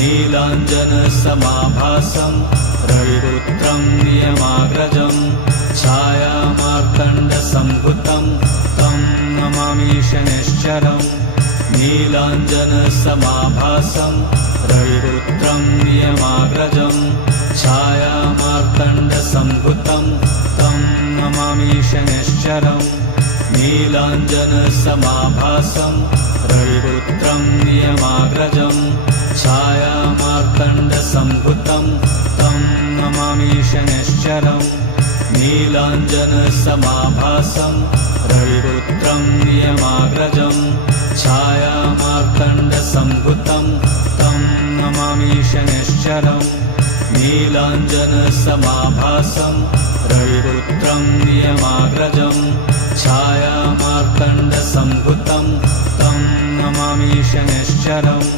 नीलाञ्जनसमाभासं रविपुत्रं नियमाग्रजं छायामार्तण्डसम्भुतं तं नमामि शनैश्चरम् नीलाञ्जनसमाभासं रविपुत्रं नियमाग्रजं छायामार्तण्डसम्भुतं तं नमामि शनैश्चरम् नीलाञ्जनसमाभासं रविपुत्रं नियमाग्रजं छायामार्तण्डसम्भुतं तं नमामि शनैश्चरम् नीलाञ्जनसमाभासं रविपुत्रं नियमाग्रजं छायामार्तण्डसम्भुतं तं नमामि शनैश्चरम् नीलाञ्जनसमाभासं रविपुत्रं नियमाग्रजं छायामार्तण्डसम्भुतं तं नमामि शनैश्चरम्